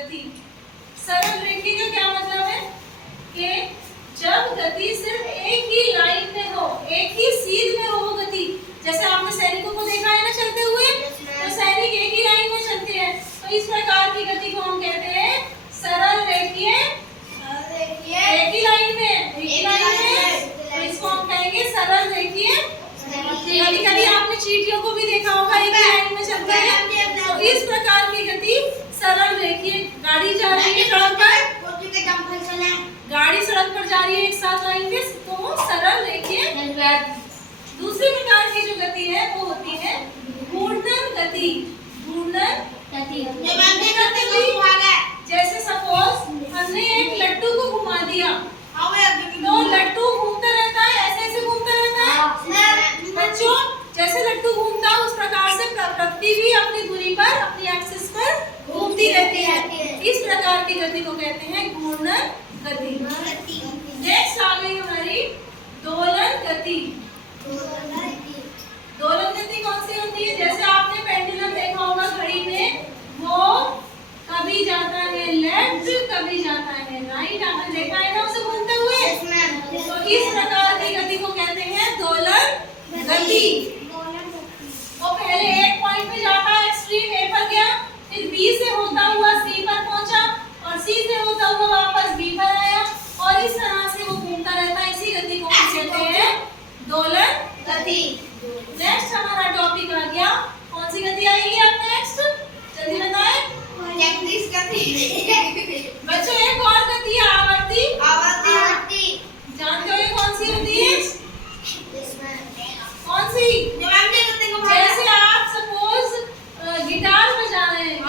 गति। सरल रेखी का क्या मतलब है कि जब गति सिर्फ एक ही लाइन में हो, एक ही सीध में हो वो गति। जैसे आपने सैनिकों को देखा है ना चलते हुए, तो सैनिक एक ही लाइन में चलते हैं, तो इस प्रकार की गति को हम कहते हैं सरल रेखीय। एक ही लाइन में, तो इसको हम कहेंगे सरल रेखीय। कभी कभी आपने चींटियों को भी देखा होगा, एक ही लाइन में चलते हैं, तो इस प्रकार की गति सरल रेखीय। गाड़ी जा रही है सड़क पर, गाड़ी सड़क पर जा रही है एक साथ लाइन में, तो वो सरल रेखीय। दूसरी प्रकार की जो गति है वो होती है घूर्णन गति। घूर्णन गति जैसे सपोज हमने एक लट्टू को घुमा दिया, तो लट्टू घूमता रहता है, ऐसे ऐसे घूमता रहता है बच्चों। जैसे लट्टू घूमता है उस प्रकार से प्रकृति भी अपनी दूरी पर, अपनी एक्सिस पर घूमती रहती है। इस प्रकार की गति को कहते हैं घूर्णन गति। नेक्स्ट आ गई हमारी दोलन गति। दोलन गति कौन सी होती है? जैसे आपने पेंडुलम देखा होगा घड़ी में, वो कभी जाता है लेफ्ट, कभी जाता है राइट, आपने देखा है ना उसे घूमते हुए। तो इस प्रकार की गति को कहते हैं दोलन गति। वो पहले एक पॉइंट पे जाता है, एक्सट्रीम ए पर गया, फिर बी से होता हुआ सी पर पहुंचा, और सी से होता हुआ वापस बी पर आया, और इस तरह से वो घूमता रहता है। इसी गति को कहते हैं दोलन गति। नेक्स्ट हमारा टॉपिक आ गया, कौन सी गति आएगी अब नेक्स्ट? जल्दी बताएं। बच्चों एक और गति है आवर्ती। जानते हो ये कौन सी होती है? कौन सी? जैसे आप सपोज गिटार बजा रहे हैं,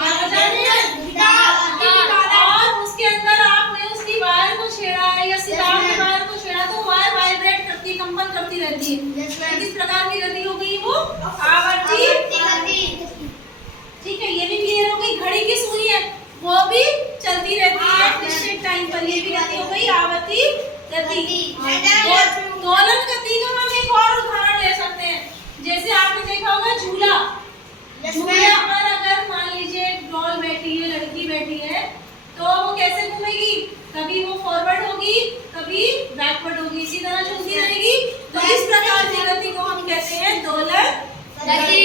और उसके अंदर आपने उसकी वायर को छेड़ा है या सितार के वायर को छेड़ा, तो वायर वाइब्रेट करती, कंपन करती रहती है। किस प्रकार की गति हो गई वो? आवर्ती गति। ठीक है, ये भी क्लियर हो गई। घड़ी की सुई है, वो भी चलती रहती है निश्चित टाइम पर, ये भी गति हो गई आवर्ती गति। दोलन गति का हम एक और उदाहरण ले सकते हैं। जैसे आपने देखा होगा झूला। झूला पर अगर मान लीजिए एक डॉल बैठी है, लड़की बैठी है, तो वो कैसे घूमेगी? कभी वो फॉरवर्ड होगी, कभी बैकवर्ड होगी, इसी तरह चलती रहेगी। तो इस प्रकार की गति को हम कहते हैं दोलन गति।